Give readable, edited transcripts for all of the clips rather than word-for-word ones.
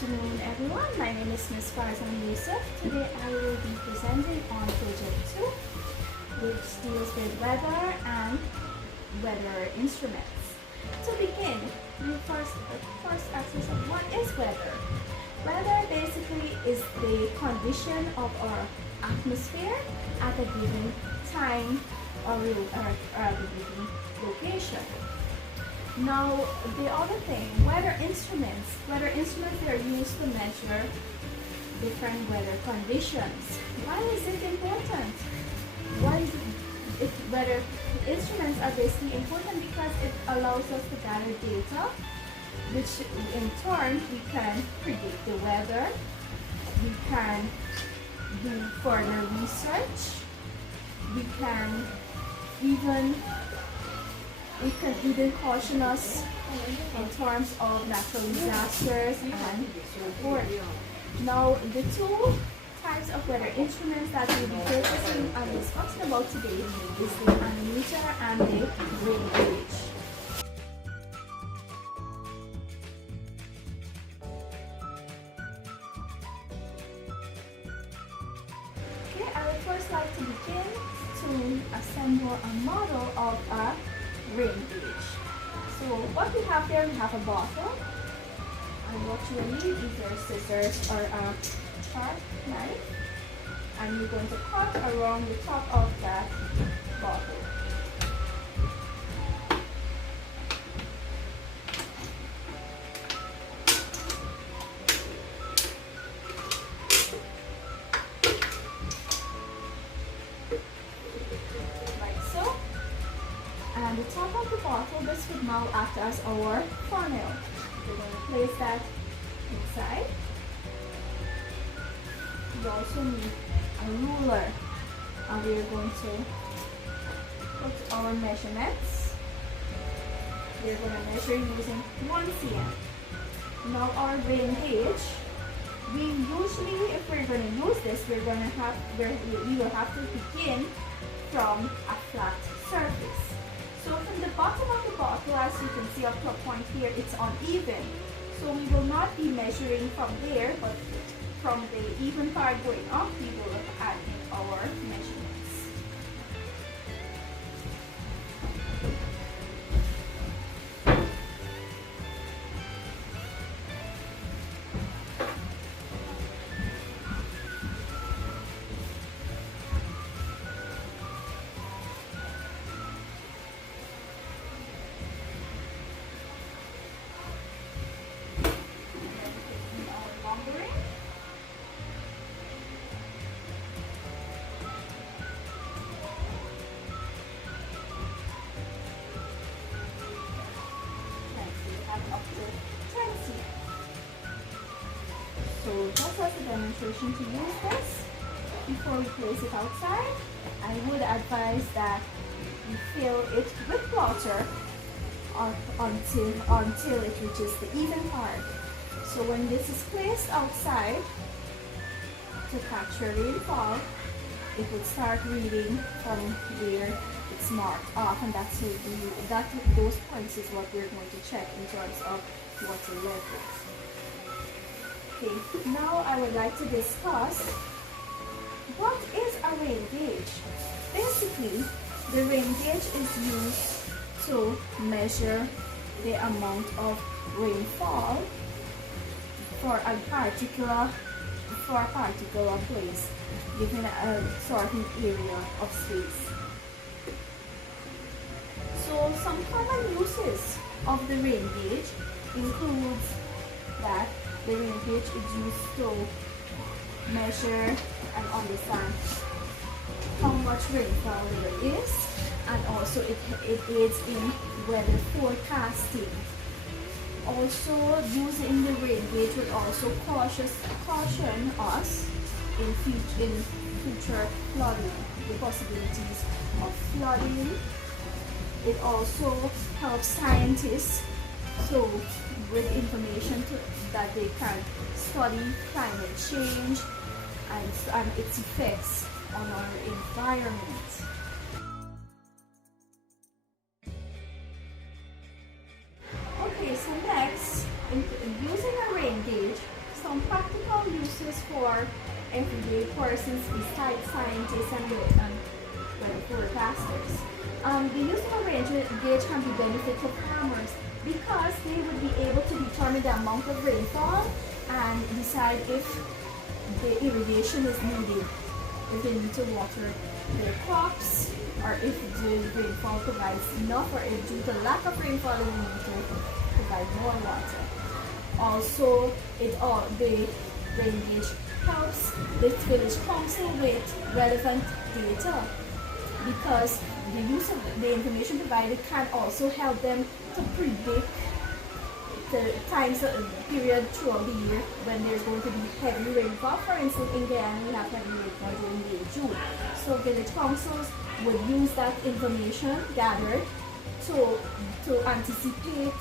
afternoon, everyone. My name is Ms. Farzan Yusuf. Today I will be presenting on Project 2, which deals with weather and weather instruments. To begin, we first ask ourselves, what is weather? Weather basically is the condition of our atmosphere at a given time or a given location. Now, the other thing, weather instruments are used to measure different weather conditions. Why is it important? Weather instruments are basically important because it allows us to gather data, which in turn we can predict the weather, we can do further research, we can even caution us in terms of natural disasters and so forth. Now, the two types of weather instruments that we'll be focusing on discussing about today is the anemometer and the rain gauge. Okay, I would first like to begin to assemble a model of a rain gauge. So what we have there, we have a bottle, and what you will need is your scissors or a sharp knife, and you're going to cut around the top of that bottle. And the top of the bottle, this would now act as our funnel. We're going to place that inside. We also need a ruler, and we're going to put our measurements. We're going to measure using 1 cm. Now our rain gauge, we usually, if we're going to use this, we will have to begin from a flat surface. So from the bottom of the bottle, as you can see up to a point here, it's uneven. So we will not be measuring from there, but from the even part going up, we will add in our measurements. So just as a demonstration to use this, before we place it outside, I would advise that you fill it with water until it reaches the even part. So when this is placed outside to capture rainfall, it would start reading from where it's marked off, and those points is what we're going to check in terms of water levels. Okay, now I would like to discuss what is a rain gauge. Basically, the rain gauge is used to measure the amount of rainfall for a particular place within a certain area of space. So some common uses of the rain gauge includes that the rain gauge is used to measure and understand how much rainfall there is, and also it aids in weather forecasting. Also, using the rain gauge will also caution us in future flooding, the possibilities of flooding. It also helps scientists with information that they can study climate change and its effects on our environment. Okay, so next, in using a rain gauge, practical uses for everyday persons besides scientists and forecasters. The use of a rain gauge can be beneficial for farmers because they would be able to determine the amount of rainfall and decide if the irrigation is needed, if they need to water their crops, or if the rainfall provides enough, or if due to lack of rainfall they need to provide more water. Also, the rain gauge helps the village council with relevant data because the use of the information provided can also help them to predict the times of period throughout the year when there's going to be heavy rainfall. For instance, in Guyana we have heavy rainfall during May, June. So village councils would use that information gathered to anticipate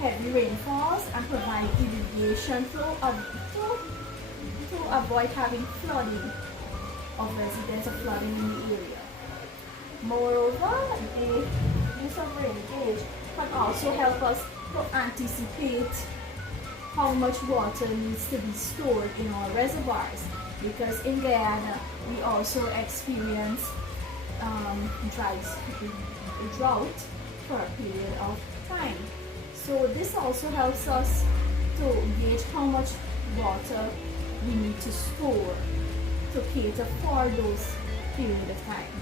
heavy rainfalls and provide irrigation to avoid having flooding of residents or flooding in the area. Moreover, the use of rain gauge can also help us to anticipate how much water needs to be stored in our reservoirs, because in Guyana we also experience drought for a period of time. So this also helps us to gauge how much water we need to store to cater for those period of time.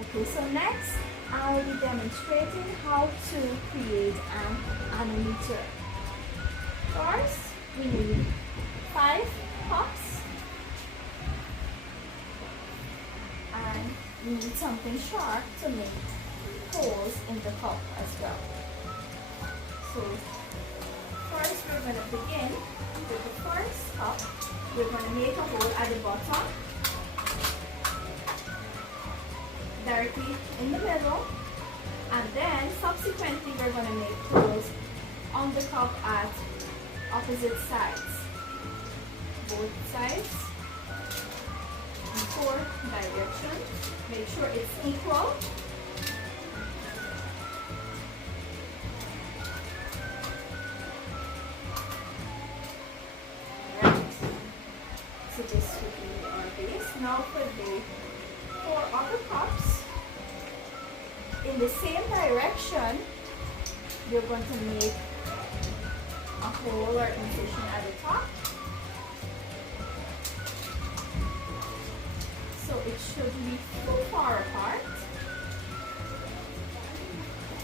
Okay, so next I'll be demonstrating how to create an anemometer. First, we need 5 cups and we need something sharp to make holes in the cup as well. So first we're going to begin with the first cup. We're going to make a hole at the bottom, directly in the middle, and then subsequently we're going to make holes on the cup at opposite sides, both sides in 4 directions. Make sure it's equal. Right. So this will be our base. Now for the 4 other cups, in the same direction, you're going to make a hole or incision at the top. So it shouldn't be too far apart.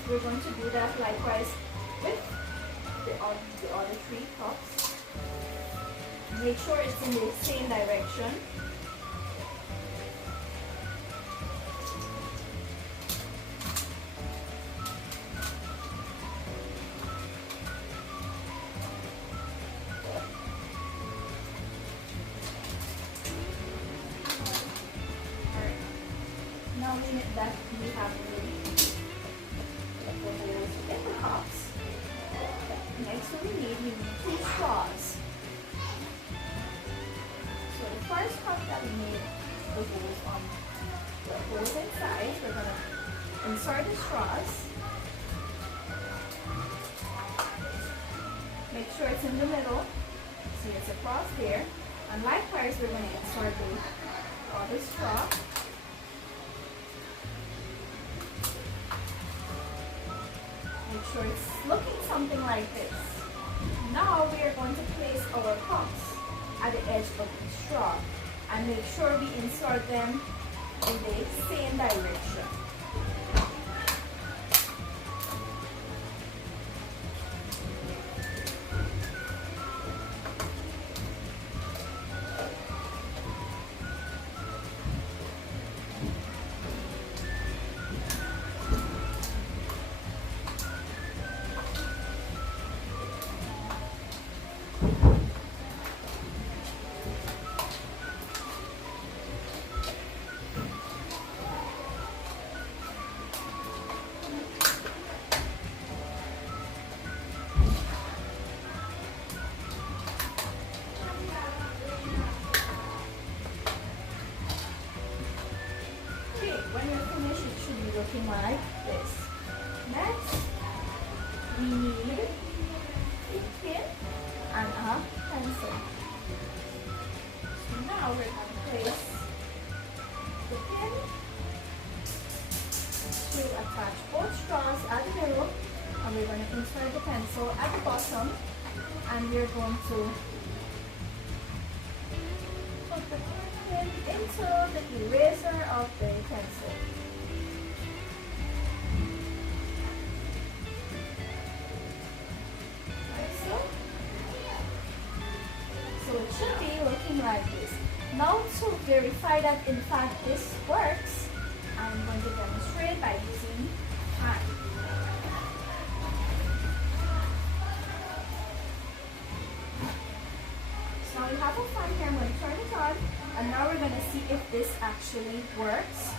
We're going to do that likewise with the other 3 cups. Make sure it's in the same direction. Now that we have the holes in the cups, next we need 2 straws. So the first cup that we made the holes on the holes inside, we're going to insert the straws. Make sure it's in the middle, see it's across there. And likewise, we're going to insert the other straw. Make sure it's looking something like this. Now we are going to place our cups at the edge of the straw and make sure we insert them in the same direction. When you're finished, it should be looking like this. Next, we need a pin and a pencil. So now we're going to place the pin to attach both straws at the middle, and we're going to insert the pencil at the bottom, and we're going to put the pin into the eraser of the pencil. So it should be looking like this. Now to verify that in fact this works, I'm going to demonstrate by using hand. So now we have a fan here, I'm going to turn it on, and now we're going to see if this actually works.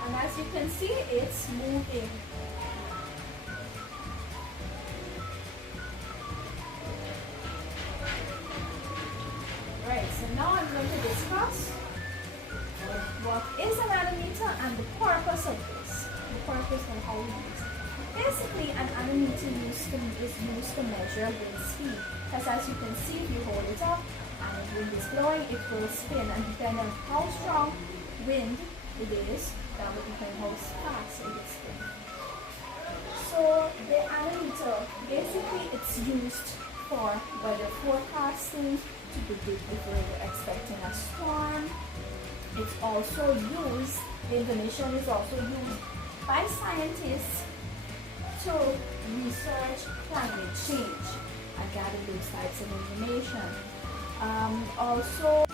And as you can see, it's moving. Right, so now I'm going to discuss what is an anemometer and the purpose of this. The purpose and how we use it. Basically, an anemometer is used to measure wind speed. Because as you can see, if you hold it up and the wind is blowing, it will spin. And depending on how strong wind it is, that will determine how fast it will spin. So the anemometer, basically it's used for weather forecasting, to predict if we're expecting a storm. It's also used, the information is also used by scientists to research climate change and gather those types of information. Also,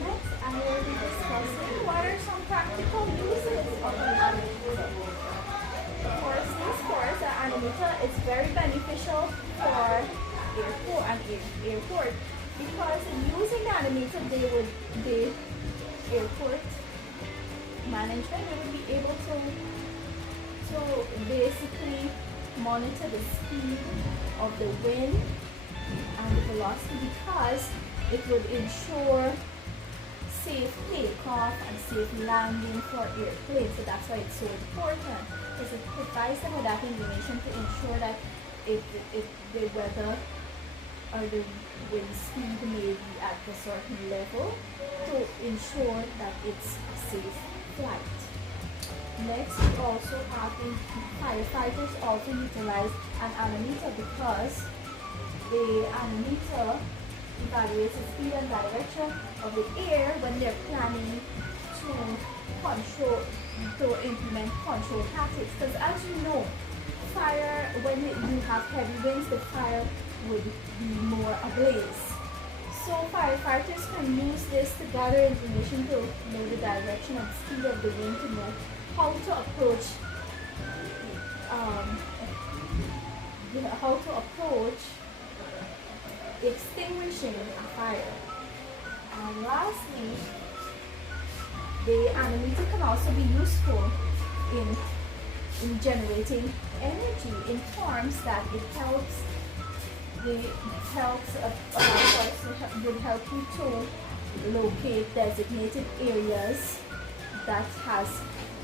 next I will be discussing what are some practical uses of an anemometer. Of course, an anemometer is very beneficial for airport because using the anemometer, the airport management would be able to basically monitor the speed of the wind and the velocity, because it would ensure safe takeoff and safe landing for airplanes. So that's why it's so important, because it provides them with that information to ensure that if the weather or the wind speed may be at a certain level, to ensure that it's a safe flight. Next, we also have firefighters also utilize an anemometer, because the anemometer evaluates the speed and direction of the air when they're planning to implement control tactics. Because as you know, fire, when you have heavy winds, the fire would be more ablaze. So firefighters can use this to gather information to know the direction and speed of the wind, to know how to approach extinguishing a fire. And lastly, the anemometer can also be useful in generating energy in forms that it helps would help you to locate designated areas that has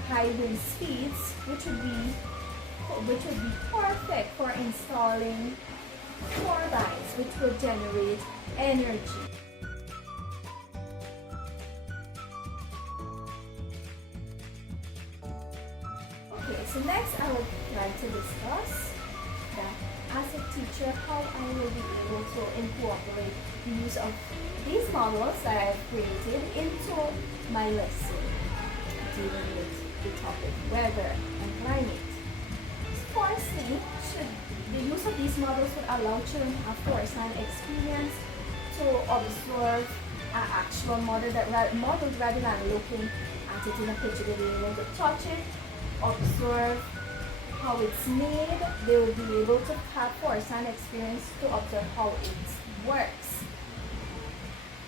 high wind speeds, which would be perfect for installing turbines, which would generate energy. Okay, so next I would like to discuss that as a teacher, how I will be able to incorporate the use of these models that I've created into my lesson dealing with the topic weather and climate. Firstly, the use of these models would allow children to have first-hand experience to observe an actual model rather than looking at it in a picture. They'll be able to touch it, observe how it's made. They will be able to have first-hand experience to observe how it works.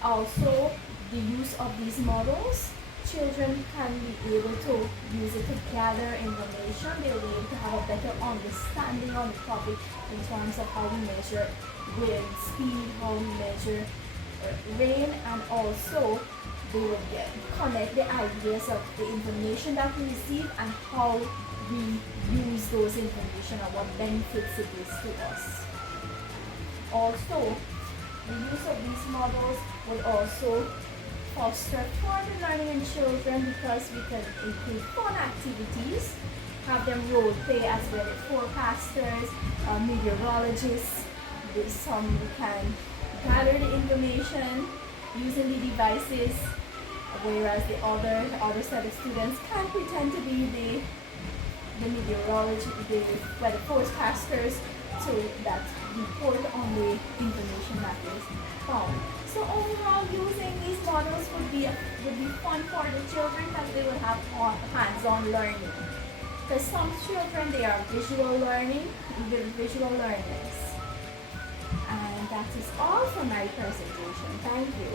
Also, the use of these models, children can be able to use it to gather information. They'll be able to have a better understanding on the topic in terms of how we measure wind speed, how we measure rain, and also they will connect the ideas of the information that we receive and how we use those information and what benefits it is to us. Also, the use of these models would also foster further learning in children because we can include fun activities, have them role play as weather forecasters, meteorologists. Some can gather the information using the devices, whereas the other set of students can pretend to be the meteorology, the weather forecasters, so that report on the information that is found. So overall, using these models would be fun for the children because they will have hands-on learning. For some children, they are visual learning, even visual learners. And that is all for my presentation. Thank you.